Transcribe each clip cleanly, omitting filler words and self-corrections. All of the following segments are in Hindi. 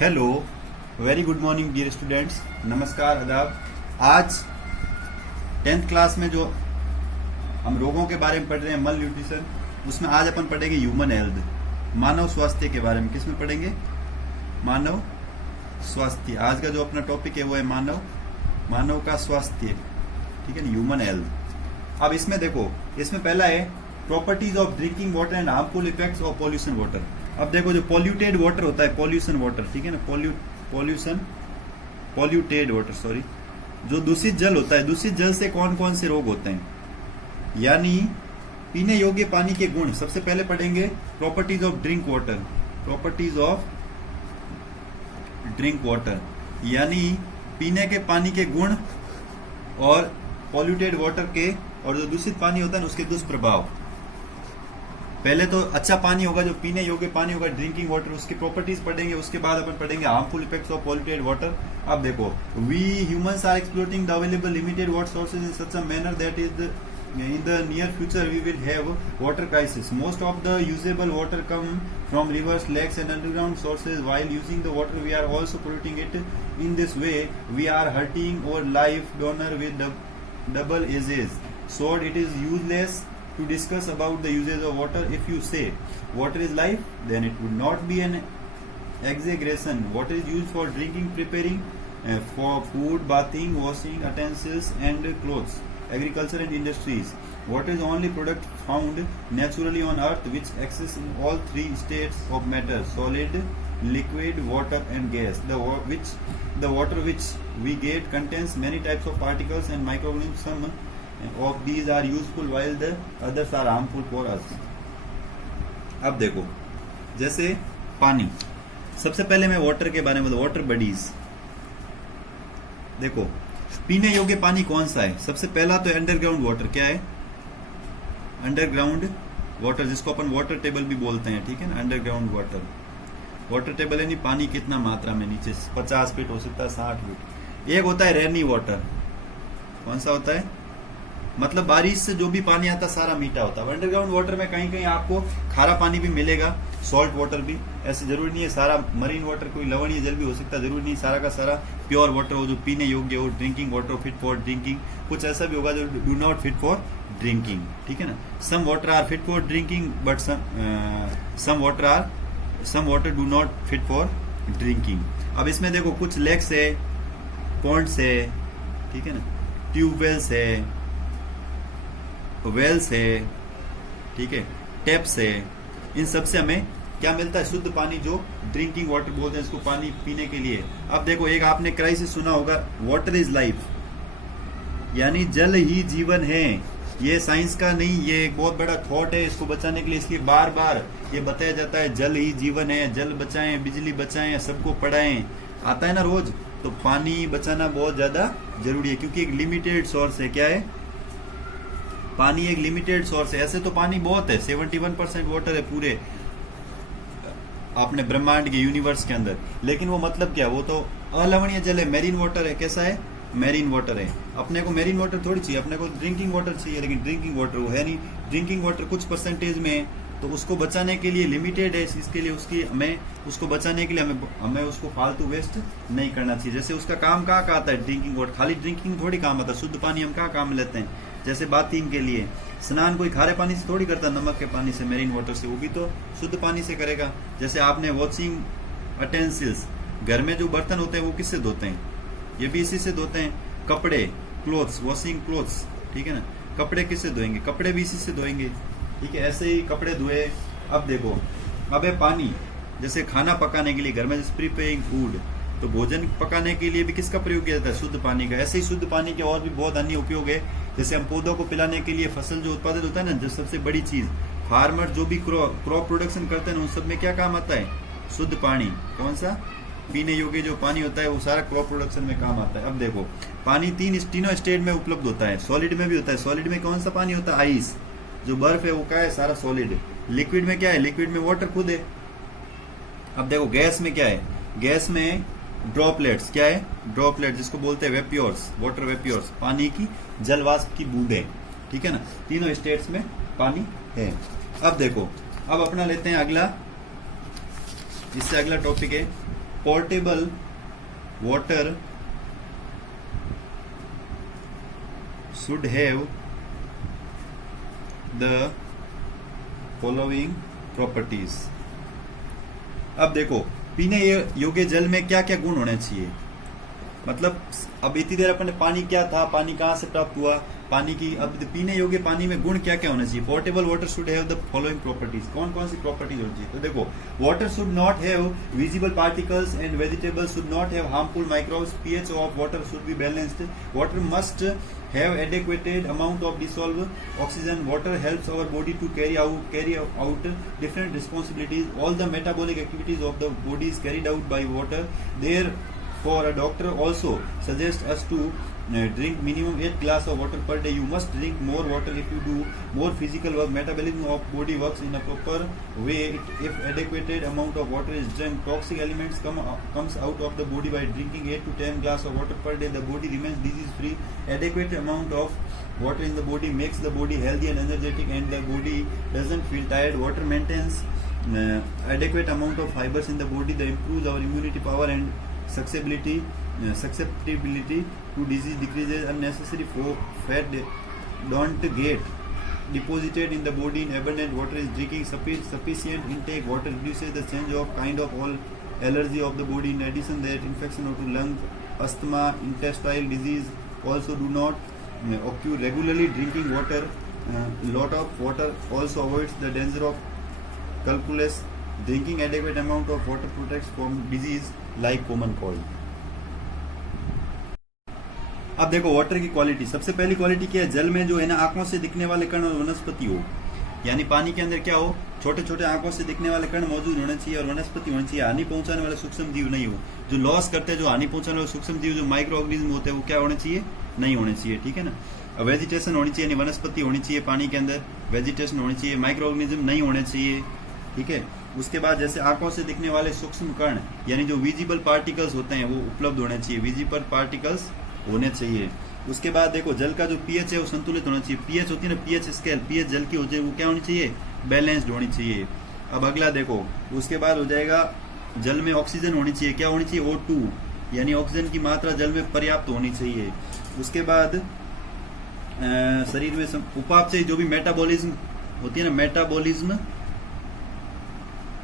Hello, very good morning dear students. नमस्कार, आदाब। आज 10th क्लास में जो हम रोगों के बारे में पढ़ रहे हैं, मल न्यूट्रिशन, उसमें आज अपन पढ़ेंगे ह्यूमन हेल्थ, मानव स्वास्थ्य के बारे में। किसमें पढ़ेंगे? मानव स्वास्थ्य। आज का जो अपना टॉपिक है वो है मानव का स्वास्थ्य, ठीक है ना, ह्यूमन हेल्थ। अब इसमें देखो, इसमें पहला है properties of drinking water and harmful effects of pollution water. अब देखो, जो पॉल्यूटेड वाटर होता है, पॉल्यूशन वाटर, ठीक है ना, पॉल्यूटेड वाटर, सॉरी, जो दूषित जल होता है, दूषित जल से कौन कौन से रोग होते हैं, यानी पीने योग्य पानी के गुण। सबसे पहले पढ़ेंगे properties of drink water, properties of drink water, यानी पीने के पानी के गुण, और पॉल्यूटेड वाटर के, और जो दूषित पानी होता है उसके दुष्प्रभाव। पहले तो अच्छा पानी होगा, जो पीने योग्य पानी होगा, ड्रिंकिंग वाटर, उसकी प्रॉपर्टीज पढ़ेंगे। उसके बाद अपन पढ़ेंगे harmful effects of polluted water. अब देखो, we humans are exploiting the available limited water sources in such a manner that is in the near future we will have water crisis. Most of the usable water come from rivers, lakes and underground sources. While using the water we are also polluting it. In this way we are hurting our life donor with double edges sword. It is useless to discuss about the uses of water. If you say water is life, then it would not be an exaggeration. Water is used for drinking, preparing, for food, bathing, washing utensils and clothes, agriculture and industries. Water is the only product found naturally on earth which exists in all three states of matter: solid, liquid, water and gas. The water which we get contains many types of particles and microorganisms. Some of these are useful while the others are harmful for us. अब देखो, जैसे पानी, सबसे पहले मैं वाटर के बारे में, वाटर बॉडीज देखो, पीने योग्य पानी कौन सा है? सबसे पहला तो अंडरग्राउंड वाटर। क्या है? अंडरग्राउंड वाटर, जिसको अपन वाटर टेबल भी बोलते हैं, ठीक है ना, अंडरग्राउंड वाटर। वाटर टेबल यानी पानी कितना मात्रा में नीचे, 50 फीट हो सकता है, 60 फीट। एक होता है रेनी वाटर। कौन सा होता है? मतलब बारिश से जो भी पानी आता है सारा मीठा होता है। अंडरग्राउंड वाटर में कहीं कहीं आपको खारा पानी भी मिलेगा, सॉल्ट वाटर भी। ऐसे जरूरी नहीं है सारा मरीन वाटर, कोई लवणीय जल भी हो सकता है, जरूरी नहीं सारा का सारा प्योर वाटर हो जो पीने योग्य हो, drinking water fit for drinking. कुछ ऐसा भी होगा जो do not fit for drinking, ठीक है ना। Some water are fit for drinking but some water do not fit for drinking. अब इसमें देखो, कुछ लेक्स है, पॉन्ड्स है, ठीक है ना, ट्यूबवेल्स है, वेल्स है, ठीक है, टैप्स है। इन सब से हमें क्या मिलता है? शुद्ध पानी, जो ड्रिंकिंग वाटर बोलते हैं इसको, पानी पीने के लिए। अब देखो, एक आपने क्राइसिस सुना होगा, वाटर इज लाइफ, यानी जल ही जीवन है। ये साइंस का नहीं, ये एक बहुत बड़ा थॉट है। इसको बचाने के लिए इसलिए बार बार ये बताया जाता है, जल ही जीवन है, जल बचाएं, बिजली बचाएं, सबको पढ़ाएं। आता है ना रोज, तो पानी बचाना बहुत ज्यादा जरूरी है, क्योंकि एक लिमिटेड सोर्स है। क्या है? पानी एक लिमिटेड सोर्स है। ऐसे तो पानी बहुत है, 71% वाटर है पूरे अपने ब्रह्मांड के, यूनिवर्स के अंदर। लेकिन वो मतलब क्या? वो तो अलवणीय जल है, मेरीन वाटर है। कैसा है? मेरीन वाटर है। अपने को मेरीन वाटर थोड़ी चाहिए, अपने को ड्रिंकिंग वाटर चाहिए, लेकिन ड्रिंकिंग वाटर वो है नहीं। ड्रिंकिंग वाटर कुछ परसेंटेज में है, तो उसको बचाने के लिए लिमिटेड है। इसके लिए हमें उसको बचाने के लिए हमें उसको फालतू वेस्ट नहीं करना चाहिए। जैसे उसका काम कहाँ का आता है? Drinking water. खाली ड्रिंकिंग थोड़ी काम आता है, शुद्ध पानी हम कहाँ काम लेते हैं? जैसे बाथिंग के लिए स्नान कोई खारे पानी से थोड़ी करता, नमक के पानी से, मेरीन वाटर से, वो भी तो शुद्ध पानी से करेगा। जैसे आपने वॉशिंग अटेंसिल्स, घर में जो बर्तन होते हैं वो किससे धोते हैं? ये भी इसी से धोते हैं। कपड़े, क्लोथ्स, वॉशिंग क्लोथ्स, ठीक है ना, कपड़े किससे धोएंगे? कपड़े भी इसी से धोएंगे, ठीक है। ऐसे ही कपड़े धोए। अब देखो, अब है पानी, जैसे खाना पकाने के लिए घर में, जैसे प्रिपेयरिंग फूड, तो भोजन पकाने के लिए भी किसका प्रयोग किया जाता है? शुद्ध पानी का। ऐसे ही शुद्ध पानी के और भी बहुत अन्य उपयोग है। जैसे हम पौधों को पिलाने के लिए, फसल जो उत्पादित होता है ना, जो सबसे बड़ी चीज, फार्मर जो भी क्रॉप प्रोडक्शन करते हैं उन सब में क्या काम आता है? शुद्ध पानी। कौन सा? पीने योग्य जो पानी होता है वो सारा क्रॉप प्रोडक्शन में काम आता है। अब देखो, पानी तीनों स्टेट में उपलब्ध होता है। सॉलिड में भी होता है। सॉलिड में कौन सा पानी होता है? आइस, जो बर्फ है वो क्या है? सारा सॉलिड। लिक्विड में क्या है? लिक्विड में वाटर खुद है। अब देखो, गैस में क्या है? गैस में ड्रॉपलेट्स। क्या है? ड्रॉपलेट, जिसको बोलते हैं वेप्योर्स, वाटर वेप्योर्स, पानी की जलवाष्प की बूंदें, ठीक है ना। तीनों स्टेट्स में पानी है। अब देखो, अब अपना लेते हैं अगला, इससे अगला टॉपिक है portable water should have the following properties। अब देखो पीने योग्य जल में क्या क्या गुण होने चाहिए, मतलब अब इतनी देर अपन ने पानी क्या था, पानी कहाँ से प्राप्त हुआ, पानी की, अब पीने योग्य पानी में गुण क्या क्या होना चाहिए। Portable water should have the following properties, कौन कौन सी प्रॉपर्टीज होनी चाहिए। तो देखो water should not have visible particles and vegetables should not have harmful microbes, pH of water should be balanced, water must have adequate amount of dissolved oxygen, water helps our body to carry out different responsibilities, all the metabolic activities of the body is carried out by water, therefore a doctor also suggests us to drink minimum 8 glass of water per day, you must drink more water if you do more physical work, metabolism of body works in a proper way, if adequate amount of water is drunk, toxic elements comes out of the body by drinking 8 to 10 glass of water per day, the body remains disease free, adequate amount of water in the body makes the body healthy and energetic and the body doesn't feel tired, water maintains adequate amount of fibers in the body that improves our immunity power and susceptibility to disease, decreases unnecessary fat don't get deposited in the body in abundant, water is drinking sufficient intake, water reduces the change of kind of all allergy of the body, in addition that infection of lung, asthma, intestinal disease also do not occur, regularly drinking water, lot of water also avoids the danger of calculus, drinking adequate amount of water protects from disease like common cold। अब देखो वाटर की क्वालिटी, सबसे पहली क्वालिटी क्या है, जल में जो है ना आंखों से दिखने वाले कण और वनस्पति हो, यानी पानी के अंदर क्या हो, छोटे छोटे आंखों से दिखने वाले कण मौजूद होने चाहिए और वनस्पति होनी चाहिए, हानि पहुंचाने वाले सूक्ष्म जीव नहीं हो, जो लॉस करते हैं, जो हानि पहुंचाने वाले सूक्ष्म जीव जो माइक्रो ऑर्गेनिज्म होते हैं वो क्या होने चाहिए, नहीं होने चाहिए, ठीक है ना। अब वेजिटेशन होनी चाहिए, यानी वनस्पति होनी चाहिए, पानी के अंदर वेजिटेशन होनी चाहिए, माइक्रो ऑर्गेनिज्म नहीं होने चाहिए, ठीक है। उसके बाद जैसे आंखों से दिखने वाले सूक्ष्म कण यानी जो विजिबल पार्टिकल्स होते हैं वो उपलब्ध होने चाहिए, विजिबल पार्टिकल्स होने चाहिए। उसके बाद देखो जल का जो पीएच है वो संतुलित होना चाहिए, पीएच होती है ना, पीएच स्केल, पीएच जल की हो जाए वो क्या होनी चाहिए, बैलेंस्ड होनी चाहिए। अब अगला देखो उसके बाद हो जाएगा जल में ऑक्सीजन होनी चाहिए, क्या होनी चाहिए, O2 यानी ऑक्सीजन की मात्रा जल में पर्याप्त होनी चाहिए। उसके बाद शरीर में उपापचय जो भी मेटाबॉलिज्म होती है ना, मेटाबॉलिज्म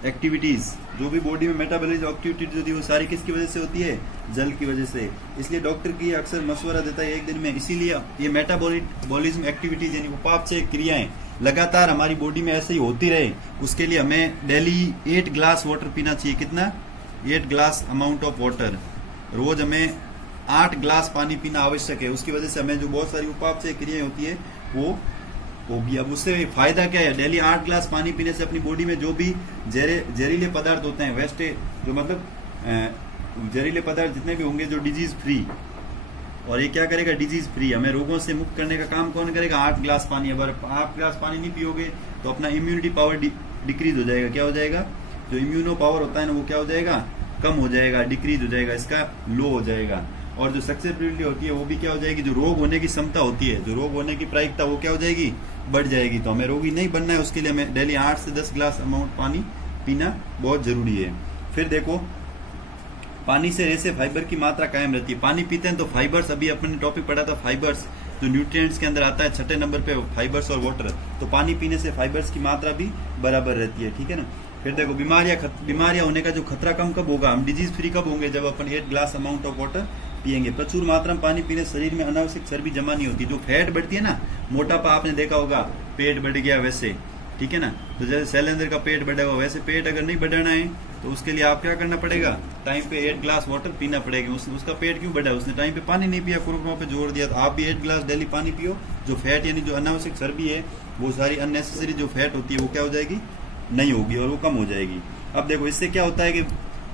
एक्टिविटीज, जो भी बॉडी में मेटाबॉलिज्म एक्टिविटीज होती है वो सारी किसकी वजह से होती है, जल की वजह से। इसलिए डॉक्टर की अक्सर मशवरा देता है एक दिन में, इसीलिए ये मेटाबॉलिज्म एक्टिविटीज यानी उपापचय क्रियाएं लगातार हमारी बॉडी में ऐसे ही होती रहे, उसके लिए हमें डेली 8 ग्लास वाटर पीना चाहिए। कितना, 8 ग्लास अमाउंट ऑफ वाटर, रोज हमें 8 ग्लास पानी पीना आवश्यक है। उसकी वजह से हमें जो बहुत सारी उपापचय क्रियाएं होती है वो होगी। अब उससे फायदा क्या है, डेली 8 ग्लास पानी पीने से अपनी बॉडी में जो भी जहरीले पदार्थ होते हैं, वेस्ट जो मतलब जहरीले पदार्थ जितने भी होंगे जो डिजीज फ्री, और ये क्या करेगा, डिजीज फ्री, हमें रोगों से मुक्त करने का काम कौन करेगा, 8 ग्लास पानी। अगर 8 ग्लास पानी नहीं पियोगे तो अपना इम्यूनिटी पावर डिक्रीज हो जाएगा, क्या हो जाएगा, जो इम्यूनो पावर होता है ना वो क्या हो जाएगा, कम हो जाएगा, डिक्रीज हो जाएगा, इसका लो हो जाएगा। और जो सक्सेसिबिलिटी होती है वो भी क्या हो जाएगी, जो रोग होने की क्षमता होती है, जो रोग होने की प्रायिकता वो क्या हो जाएगी, बढ़ जाएगी। तो हमें रोगी नहीं बनना है, उसके लिए हमें डेली 8 से 10 ग्लास अमाउंट पानी पीना बहुत जरूरी है। फिर देखो पानी से रेसे फाइबर की मात्रा कायम रहती है, पानी पीते हैं तो फाइबर्स, अभी अपन ने टॉपिक पढ़ा था फाइबर्स जो न्यूट्रिएंट्स के अंदर आता है, 6 नंबर पे फाइबर्स और वाटर, तो पानी पीने से फाइबर्स की मात्रा भी बराबर रहती है, ठीक है ना। फिर देखो बीमारियां होने का जो खतरा कब होगा, हम डिजीज फ्री कब होंगे, जब अपन 8 ग्लास अमाउंट ऑफ वाटर पियेंगे। प्रचुर मात्रा में पानी पीने शरीर में अनावश्यक चर्बी जमा नहीं होती, जो फैट बढ़ती है ना, मोटापा आपने देखा होगा, पेट बढ़ गया वैसे, ठीक है ना, तो जैसे शैलेंद्र का पेट बढ़ा हुआ वैसे पेट अगर नहीं बढ़ाना है तो उसके लिए आप क्या करना पड़ेगा, टाइम पे 8 ग्लास वाटर पीना पड़ेगा। उसका पेट क्यों बढ़ा, उसने टाइम पे पानी नहीं पिया, कुरकुरों पे जोर दिया। तो आप भी 8 ग्लास डेली पानी पियो, जो फैट यानी जो अनावश्यक चर्बी है वो सारी अननेसेसरी जो फैट होती है वो क्या हो जाएगी, नहीं होगी और वो कम हो जाएगी। अब देखो इससे क्या होता है कि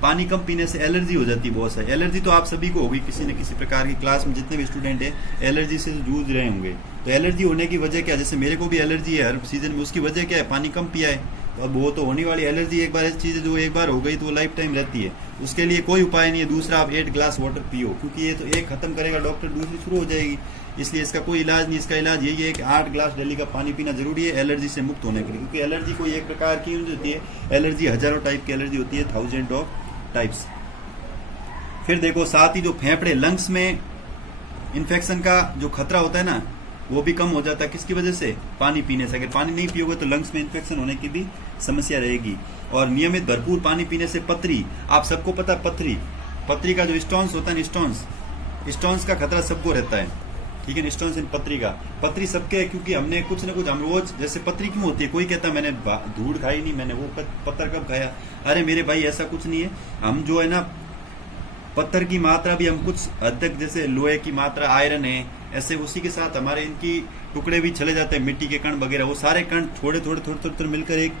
पानी कम पीने से एलर्जी हो जाती है बहुत सारी। एलर्जी तो आप सभी को होगी, किसी न किसी प्रकार की, क्लास में जितने भी स्टूडेंट हैं एलर्जी से जूझ रहे होंगे। तो एलर्जी होने की वजह क्या, जैसे मेरे को भी एलर्जी है हर सीजन में, उसकी वजह क्या है, पानी कम पिया है। तो अब वो तो होने वाली एलर्जी एक बार ऐसी चीज़ है जो एक बार हो गई तो वो लाइफ टाइम रहती है, उसके लिए कोई उपाय नहीं है दूसरा आप 8 ग्लास वाटर पियो, क्योंकि ये तो एक खत्म करेगा डॉक्टर, दूसरी शुरू हो जाएगी, इसलिए इसका कोई इलाज नहीं। इसका इलाज यही है कि 8 ग्लास डेली का पानी पीना जरूरी है एलर्जी से मुक्त होने के लिए, क्योंकि एलर्जी कोई एक प्रकार की होती है, एलर्जी हजारों टाइप की एलर्जी होती है, 1000 ऑफ टाइप्स। फिर देखो साथ ही जो फेफड़े लंग्स में इन्फेक्शन का जो खतरा होता है ना वो भी कम हो जाता है। किसकी वजह से? पानी पीने से। अगर पानी नहीं पियोगे तो लंग्स में इन्फेक्शन होने की भी समस्या रहेगी। और नियमित भरपूर पानी पीने से पथरी, आप सबको पता है पथरी का जो स्टोन्स होता है स्टोन्स का खतरा सबको रहता है, ठीक है। स्टोन्स इन पथरी सबके है, क्योंकि हमने कुछ ना कुछ हम रोज, जैसे पथरी क्यों होती है, कोई कहता है मैंने धूल खाई नहीं, मैंने वो पत्थर कब खाया, अरे मेरे भाई ऐसा कुछ नहीं है। हम जो है ना पत्थर की मात्रा भी हम कुछ हद तक, जैसे लोहे की मात्रा, आयरन है, ऐसे उसी के साथ हमारे इनकी टुकड़े भी चले जाते हैं, मिट्टी के कण वगैरह, वो सारे कण थोड़े थोड़े मिलकर एक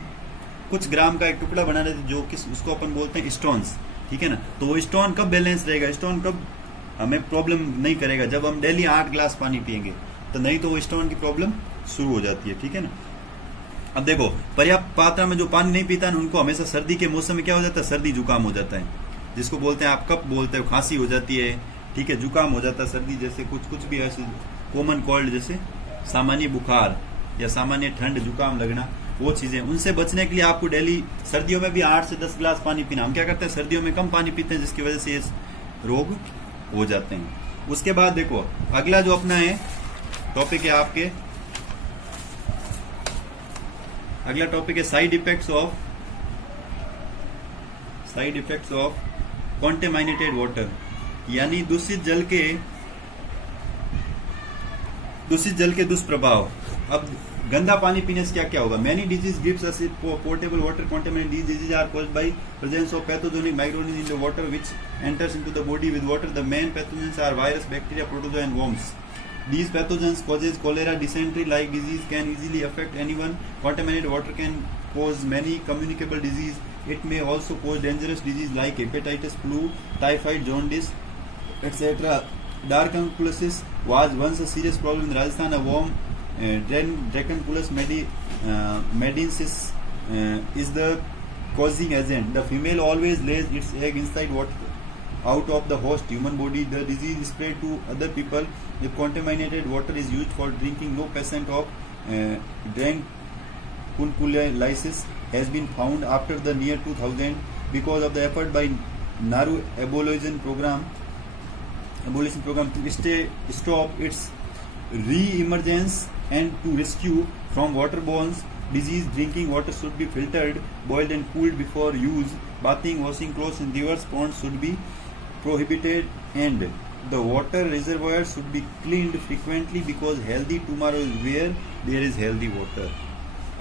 कुछ ग्राम का एक टुकड़ा बना देते, जो किस उसको अपन बोलते हैं स्टोन्स, ठीक है ना। तो वो स्टोन कब बैलेंस रहेगा, स्टोन कब हमें प्रॉब्लम नहीं करेगा, जब हम डेली 8 ग्लास पानी पियेंगे, तो नहीं तो वो स्टोन की प्रॉब्लम शुरू हो जाती है, ठीक है ना। अब देखो पर्याप्त मात्रा में जो पानी नहीं पीता है उनको हमेशा सर्दी के मौसम में क्या हो जाता है, सर्दी जुकाम हो जाता है, जिसको बोलते हैं आप कफ बोलते हो, खांसी हो जाती है, ठीक है, जुकाम हो जाता है, सर्दी जैसे कुछ भी ऐसे कॉमन कोल्ड, जैसे सामान्य बुखार या सामान्य ठंड जुकाम लगना, वो चीजें, उनसे बचने के लिए आपको डेली सर्दियों में भी 8 से 10 ग्लास पानी पीना। हम क्या करते हैं, सर्दियों में कम पानी पीते हैं, जिसकी वजह से ये रोग हो जाते हैं। उसके बाद देखो अगला जो अपना है टॉपिक है आपके, अगला टॉपिक है side effects of contaminated water, यानी दूषित जल के दुष्प्रभाव। अब गंदा पानी पीने से क्या क्या होगा, many disease gives us portable water contaminated diseases are caused by presence of pathogenic microorganisms in the water which enters into the body with water. The main pathogens are virus, bacteria, protozoa and worms. These pathogens causes cholera, dysentery like disease can easily affect anyone. Contaminated water can cause many communicable disease. It may also cause dangerous disease like hepatitis, flu, typhoid, jaundice, etc. Dracunculosis was once a serious problem in Rajasthan. A worm, Dracunculus medinsis, is the causing agent. The female always lays its egg inside water out of the host human body. The disease is spread to other people if contaminated water is used for drinking. No patient of Dracunculitis has been found after the year 2000 because of the effort by Naru abolition program to stop its re-emergence and to rescue from waterborne disease. Drinking water should be filtered, boiled and cooled before use. Bathing, washing clothes in rivers, ponds should be prohibited, and the water reservoirs should be cleaned frequently because healthy tomorrow is where there is healthy water.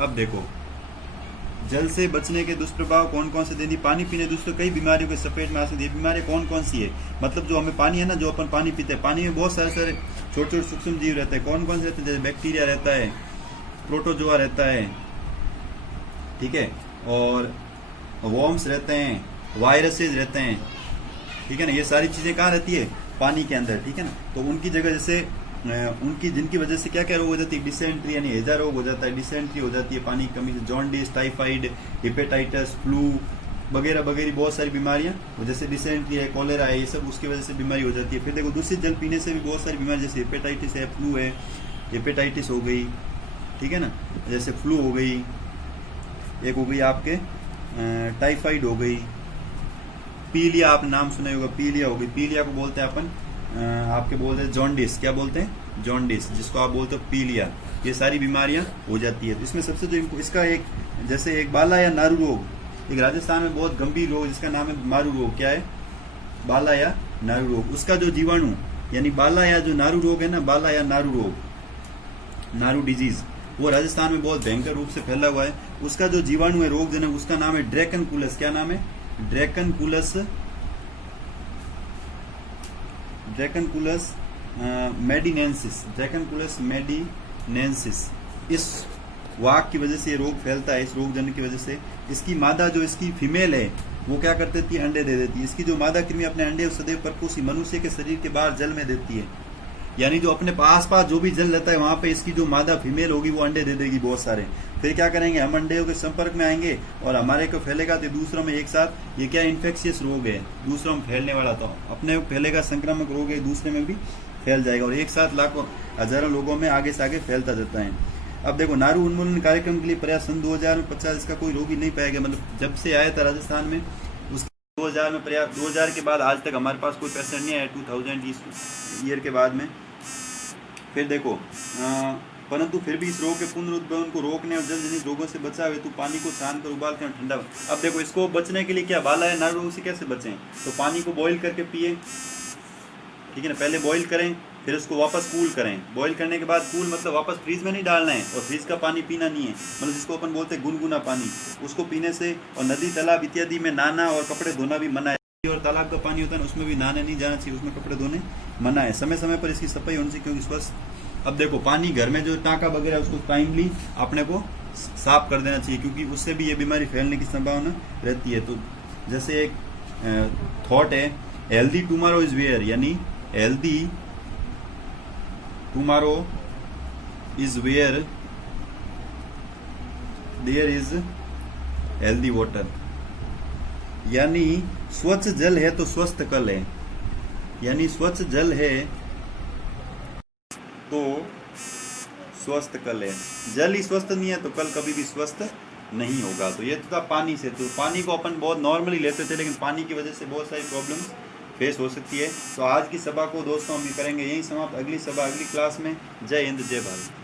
अब देखो जल से बचने के दुष्प्रभाव कौन कौन से देनी, पानी पीने दूसरे कई बीमारियों के चपेट में आ सकती है। बीमारियां कौन कौन सी है, मतलब जो हमें पानी है ना, जो अपन पानी पीते हैं, पानी में बहुत सारे छोटे सूक्ष्म जीव रहते हैं। कौन कौन से रहते हैं, जैसे बैक्टीरिया रहता है, प्रोटोजोआ रहता है, ठीक है, और वॉर्म्स रहते हैं, वायरसेस रहते हैं, ठीक है ना। ये सारी चीजें कहाँ रहती है, पानी के अंदर, ठीक है ना। तो उनकी जगह जैसे जिनकी वजह से क्या क्या रोग हो जाती है, डिसेंट्री यानी हैजा रोग हो जाता है, डिसेंट्री हो जाती है पानी की कमी से, जॉन्डिस, टाइफाइड, हेपेटाइटिस, फ्लू वगैरह वगैरह बहुत सारी बीमारियां, जैसे डिसेंट्री है, कॉलेरा है, ये सब उसकी वजह से बीमारी हो जाती है। फिर देखो दूषित जल पीने से भी बहुत सारी बीमारी, जैसे हेपेटाइटिस है, फ्लू है, हेपेटाइटिस हो गई, ठीक है ना, जैसे फ्लू हो गई, एक हो गई आपके टाइफाइड हो गई, पीलिया, आप नाम सुना होगा, पीलिया हो गई, पीलिया को बोलते हैं अपन आपके बोलते हैं जॉन्डिस, क्या बोलते हैं, जॉन्डिस, जिसको आप बोलते हो पीलिया। ये सारी बीमारियां हो जाती है। तो इसमें सबसे जो इसका एक, जैसे एक बाला या नारू रोग, एक राजस्थान में बहुत गंभीर रोग जिसका नाम है मारू रोग, क्या है, बाला या नारू रोग। उसका जो जीवाणु यानी बाला या जो नारू रोग है ना, बाला या नारू रोग, नारू डिजीज, वो राजस्थान में बहुत भयंकर रूप से फैला हुआ है। उसका जो जीवाणु है रोग जनक, उसका नाम है ड्रैकनकुलस, क्या नाम है, ड्रैकनकुलस मेडिनेंसिस, ड्रैकनकुलस मेडिनेंसिस। इस वाग की वजह से ये रोग फैलता है, इस रोग जन की वजह से। इसकी मादा जो इसकी फीमेल है वो क्या कर देती है, अंडे दे देती है। इसकी जो मादा कृमि अपने अंडे सदैव परपोषी मनुष्य के शरीर के बाहर जल में देती है, यानी जो अपने आस पास जो भी जल रहता है वहां पे इसकी जो मादा फीमेल होगी वो अंडे दे देगी बहुत सारे। फिर क्या करेंगे, हम अंडे के संपर्क में आएंगे और हमारे को फैलेगा, तो दूसरों में एक साथ, ये क्या इन्फेक्शियस रोग है, दूसरों में फैलने वाला, तो अपने को फैलेगा, संक्रामक रोग है, दूसरे में भी फैल जाएगा और एक साथ लाखों हजारों लोगों में आगे से आगे फैलता जाता है। अब देखो नारू उन्मूलन कार्यक्रम के लिए प्रयास सन 2050 इसका कोई रोगी नहीं पाया गया, मतलब जब से आया था राजस्थान में, उसके 2000 में पर्याप्त, 2000 के बाद आज तक हमारे पास कोई पेशेंट नहीं आया 2000 इस ईयर के बाद में। फिर देखो परंतु फिर भी इस रोग के पुनरुद्भवन को रोकने और जलजनित रोगों से बचाव हेतु पानी को छान कर उबाल कर ठंडा। अब देखो इसको बचने के लिए क्या बाला है, नाड़ रोग से कैसे बचें, तो पानी को बॉईल करके पिए, ठीक है ना। पहले बॉईल करें फिर उसको वापस कूल करें। बॉईल करने के बाद कूल मतलब वापस फ्रीज में नहीं डालना है, और फ्रीज का पानी पीना नहीं है, मतलब जिसको अपन बोलते हैं गुनगुना पानी, उसको पीने से। और नदी तालाब इत्यादि में नहाना और कपड़े धोना भी मना है। और तालाब का पानी होता है उसमें भी नहाने नहीं जाना चाहिए, उसमें कपड़े धोने मना है। समय समय पर इसकी सफाई होनी चाहिए क्योंकि स्वस्थ। अब देखो पानी घर में जो टाँका वगैरह उसको टाइमली अपने को साफ कर देना चाहिए क्योंकि उससे भी ये बीमारी फैलने की संभावना रहती है। तो जैसे एक थॉट है, हेल्दी टुमारो इज वेयर, यानी healthy tomorrow is where there is healthy water, यानी स्वच्छ जल है तो स्वस्थ कल है, यानी स्वच्छ जल है तो स्वस्थ कल है। जल ही स्वस्थ नहीं है तो कल कभी भी स्वस्थ नहीं होगा। तो ये था पानी से। तो पानी को अपन बहुत नॉर्मली लेते थे लेकिन पानी की वजह से बहुत सारी प्रॉब्लम्स फेस हो सकती है। तो आज की सभा को दोस्तों हम करेंगे यही समाप्त। अगली सभा अगली क्लास में। जय हिंद जय भारत।